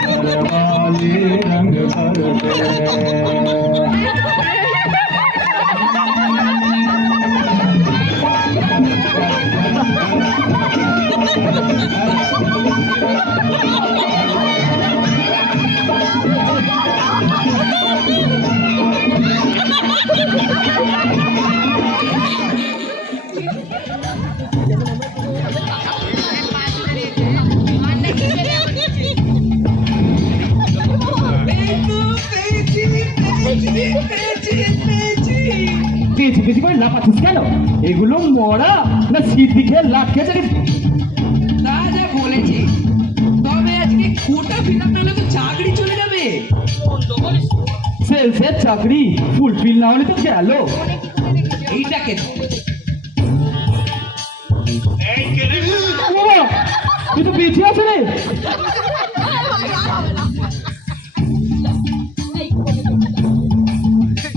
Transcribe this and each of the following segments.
वाली रंग भर পেয়েছি পেয়েছি করে লাফাচ্ছিস কেন? এগুলো মরা না সিদ্ধি খেয়ে লাভ খেয়েছে? তা যা বলেছি, তবে আজকে কোটা ফিল আপ নাহলে তো চাকরি চলে যাবে। সেলসের চাকরি ফুলফিল না হলে তো গেল। এইটাকে তুই তো বেঁচে আছে রে।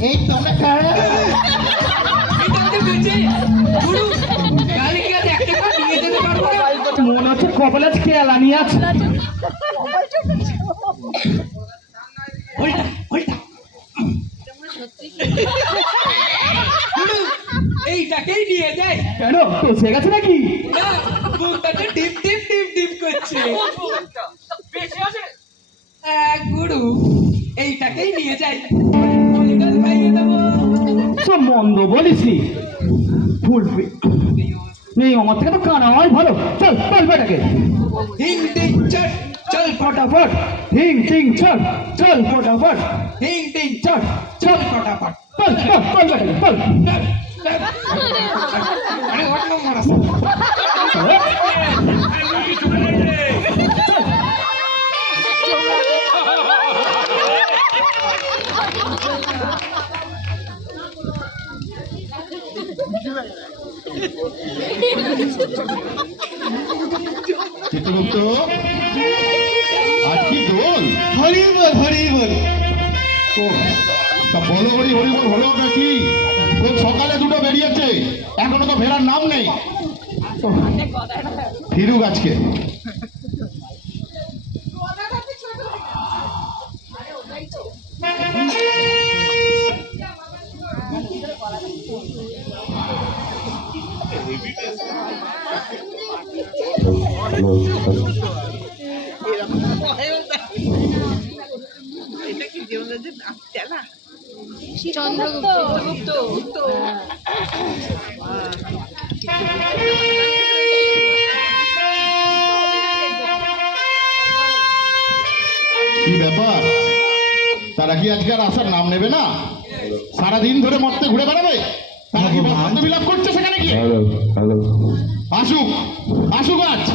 এই তোমরা কারা? মনে হচ্ছে কপালে খেলা নিয়ে আছে। এইটাকেই নিয়ে যাই। কেন পচে গেছে নাকি? ডিপ ডিপ ডিপ ডিপ করছে। গুরু এইটাকেই নিয়ে যাই, খাইয়ে দেবো। সব মন্দ বলিসনি। ফুলফিল নেই আমার থেকে তো কানা হয় ভালো। চল চল বেটাকে। হিং টিং চট চল ফটাফট হিং টিং চল চল ফটাফট হিং টিং চট চল ফটাফট চল চল চল বেটাকে চল। আরে ওট নম্বর আছে। চিত্রগুপ্ত আজ কি দোল? হরি বল হরি বল। ও তা বলো হরি হরি বল হলো নাকি? ও সকালে দুটো বেরিয়েছে, এখনো তো ফেরার নাম নেই। ফিরুক আজকে। চন্দ্রগুপ্ত কি ব্যাপার, তারা কি আজকে আর আসার নাম নেবে না? সারাদিন ধরে মরতে ঘুরে বেড়াবে? তারা কি বসন্ত বিলাপ করছে সেখানে গিয়ে? আসুক আসুক আজ।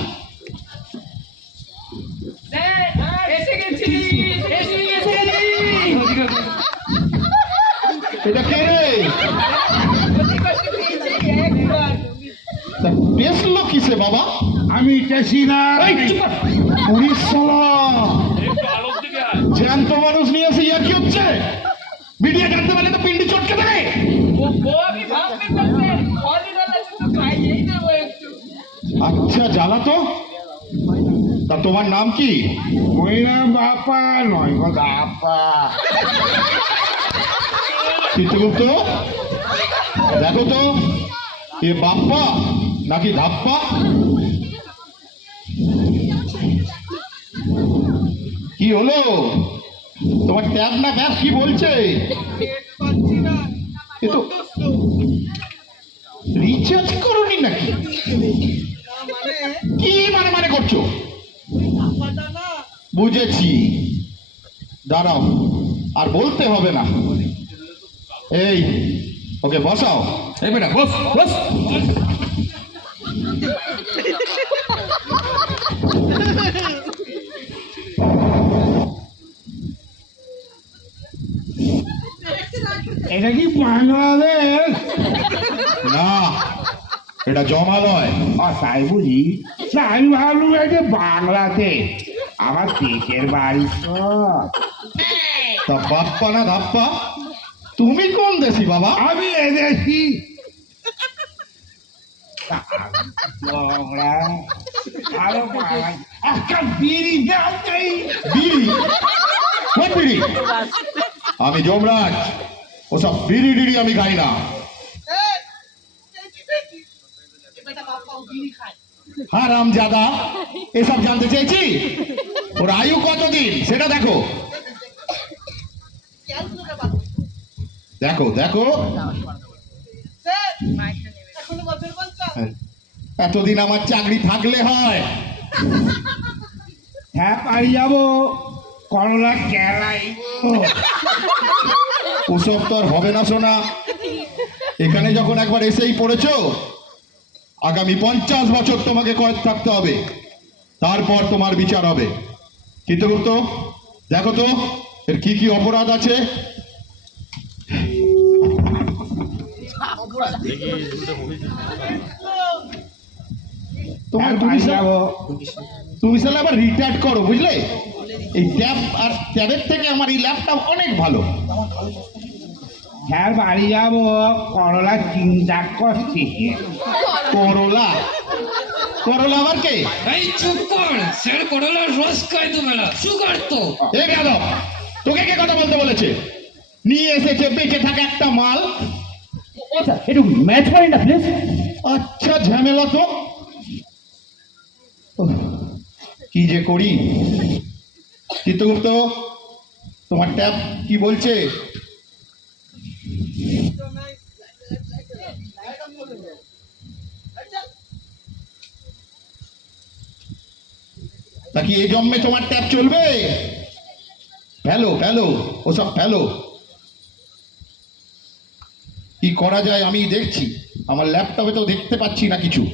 এসে গেছি এসে গেছি। এটা কে রে? টেসলো কিসে বাবা? আমি টেসি না। উড়িষ্যা জ্যান্ত মানুষ নিয়ে এসে ইয়া কি হচ্ছে? মিডিয়া জানতে পারলে তো পিন্ডি চটকে দেবে। আচ্ছা জ্বালা তো। তা তোমার নাম কি? ওই নাম বাপা নয় গো বাপা। চিত্রগুপ্ত দেখো তো এ বাপ্পা নাকি ধাপ্পা? কি হলো তোমার ট্যাব না ব্যাপ কি বলছে? এ তো রিচার্জ করোনি নাকি? কি মানে মানে করছো? বুঝেছি, দাঁড়াও আর বলতে হবে না। এই ওকে বসাও। এই বেটা বস বস। এটা কি বাংলাদেশ? না এটা জমালয়। তাই বুঝি না, আমি ভাবলাম এটা বাংলাতে। আমার দেশের বাড়ি তো। তা বাপ্পা না ধাপ্পা, তুমি কোন দেশি বাবা? আমি এদেশি। একটা বিড়ি দাও। বিড়ি? কোন বিড়ি? আমি যমরাজ, ওসব বিড়ি টিড়ি আমি খাই না। হারামজাদা, এসব জানতে চেয়েছি? ওর আয়ু কতদিন সেটা দেখো। দেখো দেখো, এতদিন আমার চাকরি থাকলে হয়। হ্যাঁ পারি যাবো, করলা কেলাই ওসব তো আর হবে না সোনা। এখানে যখন একবার এসেই পড়েছো, আগামী 50 বছর তোমাকে কয়েদ থাকতে হবে, তারপর তোমার বিচার হবে। চিত্রগুপ্ত, দেখো তো এর কি কি অপরাধ আছে। তুমি সালে আবার রিটায়ার্ড করো, বুঝলে? এই ট্যাব আর ট্যাবের থেকে আমার এই ল্যাপটপ অনেক ভালো। হ্যাঁ বাড়ি যাবো, করলা চিন্তা করছি। করলা? করলা আবার কে? এই চুপ কর, স্যার করলার রস খাই তো মেলা সুগার তো। এ বেয়াদব, তোকে কে কথা বলতে বলেছে? নিয়ে এসেছে বেঁচে থাকা একটা মাল। আচ্ছা একটু ম্যাচ করেন না প্লিজ। আচ্ছা ঝামেলা তো। উফ, কি যে করি। চিত্রগুপ্ত, তোমার ট্যাব কি বলছে? তা কি এই জন্মে তোমার ট্যাব চলবে? ফেলো ফেলো, ওসব ফেলো। কি করা যায় আমি দেখছি, আমার ল্যাপটপে তো দেখতে পাচ্ছি না কিছু।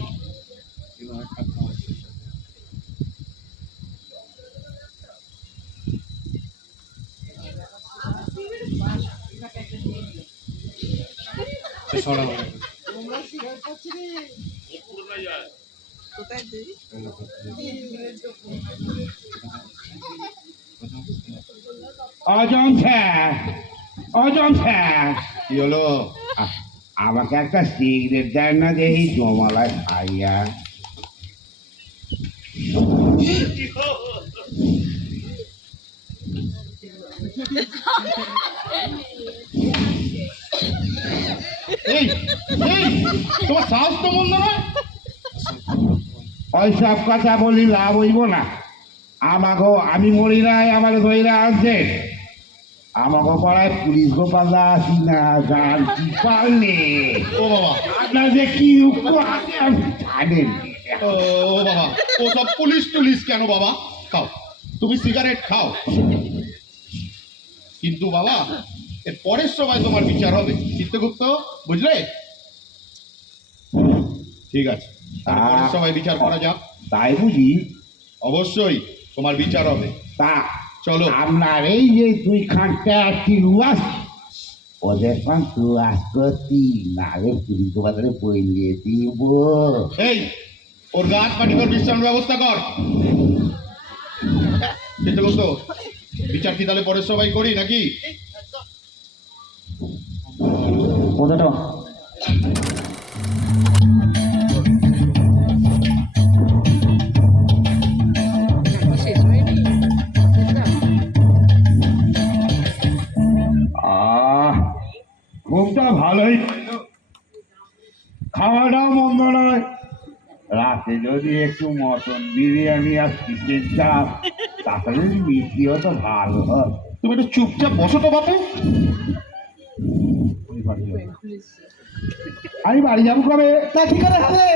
অজম স্যার, অজম স্যার, কি হলো? আমাকে একটা সিগারেট দেন না, যে এই জমালায় খাইয়া। এই এই, তোমার সাহস তো মন্দ নয়। ওইসব কথা বলি লাভ হইব না। আমাকে আমি মরি নাই, আমাকে ধরে আনছে। আমাকে পাড়ায় পুলিশ গোপালদা আসি না, গান কি পারলে ও বাবা, আপনার যে কি উপহার আপনি জানেন। ও বাবা, ও সব পুলিশ টুলিশ কেন বাবা? খাও, তুমি সিগারেট খাও, কিন্তু বাবা এর পরের সময় তোমার বিচার হবে। চিত্রগুপ্ত, বুঝলে? ঠিক আছে, তাহলে পরের সময় বিচার করা যাক। তাই বুঝি? অবশ্যই তোমার বিচার হবে। তা চলো। আপনার এই যে দুই খানটা কি রুয়াস, ওদের খান রুয়াস করতি না রে, পুলিশ গোপালদারে বইলে দিব। এই, ওর গা হাত পাটি কর, বিশ্রাম ব্যবস্থা কর। চিত্রগুপ্ত, বিচার কি তাহলে পরের সময় করি নাকি? কতটা ঘুমটা ভালোই, খাওয়াটাও মন্দ নয়। রাতে যদি একটু মটন বিরিয়ানি আর চিকেন চাপ, তাহলে মিষ্টিও তো ভালো হয়। তুমি একটু চুপচাপ বসো তো বাপু। আমি বাড়ি যাবো কবে? তা ঠিকানা হবে।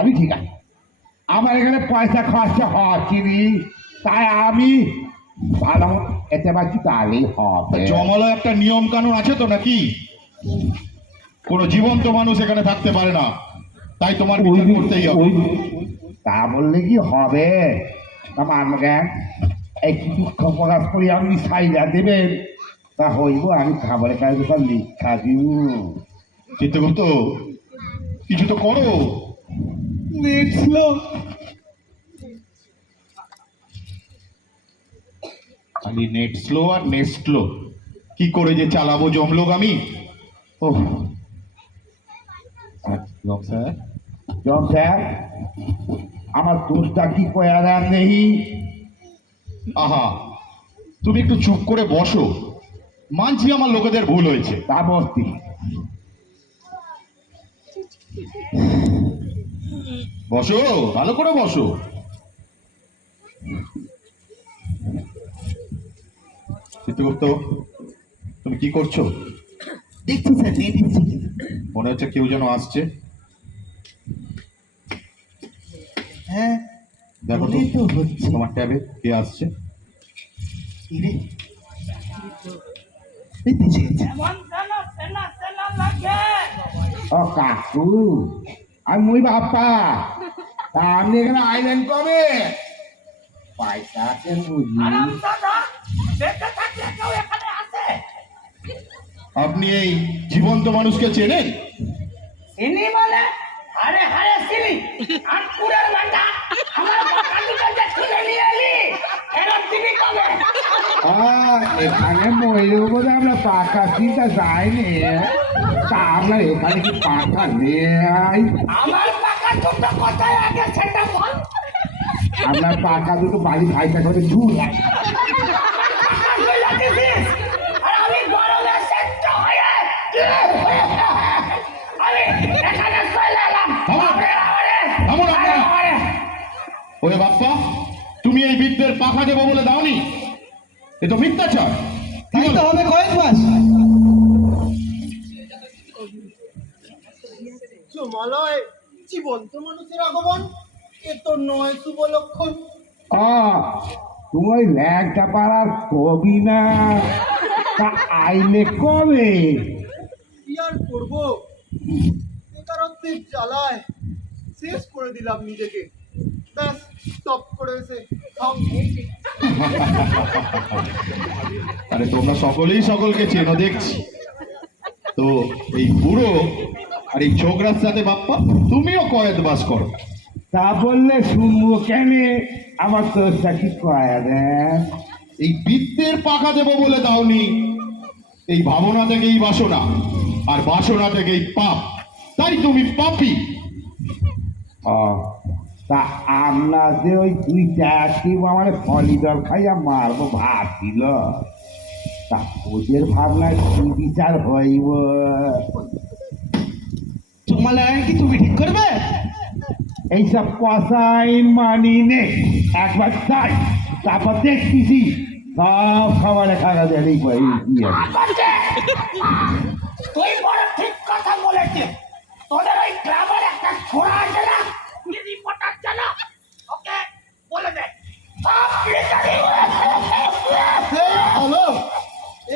আমি ঠিক আছে, আমার এখানে পয়সা খরচা হচ্ছিনি, তাই আমি ভালো খেতে পারছি, তাহলেই হবে। জমালয় একটা নিয়ম কানুন আছে তো নাকি? কোনো জীবন্ত মানুষ এখানে থাকতে পারে না, তাই তোমার বিচার করতেই হবে। তা বললে কি হবে? আমাকে একটু দুঃখ প্রকাশ করি আপনি সাইডা দেবেন, তা হইব। আমি খাবারের কাছে সব লিখা দিব। চিত্রগুপ্ত, কিছু তো করো। খালি নেট স্লো আর নেট স্লো, কি করে যে চালাবো জমলোক আমি। ও স্যার, জম স্যার, আমার দোষটা কি কয়া দেন নেই? আহা, তুমি একটু চুপ করে বসো। মানছি আমার লোকেদের ভুল হয়েছে। তা বস্তি বসো, ভালো করে বসো। চিত্রগুপ্ত, তুমি কি করছো? দেখছি স্যার, নিয়ে দিচ্ছি। মনে হচ্ছে কেউ যেন আসছে। হ্যাঁ, দেখো তো বলেই তো হচ্ছে। তোমার ট্যাবে কে আসছে। ইরে, এই তো এসে গেছে। ও কাকু, আমি মুই বাপ্পা। তা আপনি এখানে আইলেন কবে? পয়সা আছেন বুঝি? আপনি এই জীবন্ত মানুষকে চেনেন? চিনি বলে আরে হারে চিনি আটপুরের মাটা আমার কান্দি কাছে খুলে নিয়ে এলি ফেরত দিবি কবে? এখানে মহিলা বোধ আমরা পাকা চিন্তা যায়নি। তা আমরা এখানে কি পাকা নেই? আমার পাকা দুটো কোথায় আগে সেটা বল। আমরা পাকা দুটো বাড়ি ভাইটা করে ঝুলাই। পাকা কইলা দিছিস আর আমি গরমে সেদ্ধ হয়ে আমি এখানে চলে এলাম। বাপরে বাপরে থামুন আপনারা। বাপরে ওরে বাপ্পা, তুমি এই বৃদ্ধের পাখা দেবো বলে দাওনি? এ তো মিথ্যাচার। তাই তো হবে কয়েক মাস। জমালয় জীবন্ত মানুষের আগমন, এ তো নয় শুভ লক্ষণ। তুমি ওই ল্যাংটা পাড়ার কবি না? তা আইলে কবে? কি আর করবো, বেকারত্বের জ্বালায় শেষ করে দিলাম নিজেকে। ব্যাস, স্টপ করে এসে খাও। আরে তোমরা সকলেই সকলকে চেনো দেখছি। তো এই বুড়ো আর এই ছোকরার সাথে বাপ্পা তুমিও কয়েদ বাস করো। তা বললে শুনবো কেন? আমার তো সাকি কয়া দেন। এই বৃদ্ধের পাখা দেবো বলে দাওনি। এই ভাবনা থেকেই বাসনা, আর বাসনা থেকেই পাপ। তাই তুমি পাপী। তা আমরা যে ওই দুইটা টিম আমার ফলি দল খাইয়া মারবো ভাবছিল। তা ওদের ভাবনায় কি বিচার হইব? তোমার কি তুমি ঠিক করবে? এইসব কষাইন মানি নে, একবার চাই তারপর দেখতেছি সব খাবারে খাওয়া দেয়। করছে। তুই বড় ঠিক কথা বলেছিস। তোদের ওই গ্রামের একটা ছোড়া আছে না, কি রিপোর্টার জানো? ওকে বলে দে সব বিচারি। হ্যালো,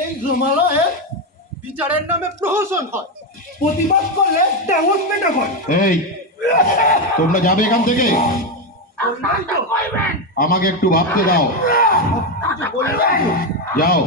এই জমালয়ে বিচারের নামে প্রহসন হয়, প্রতিবাদ করলে দেওয়াল পেটা হয়। এই তোমরা যাবে এখান থেকে? আপনারা তো কইবেন আমাকে একটু ভাবতে দাও। যাও।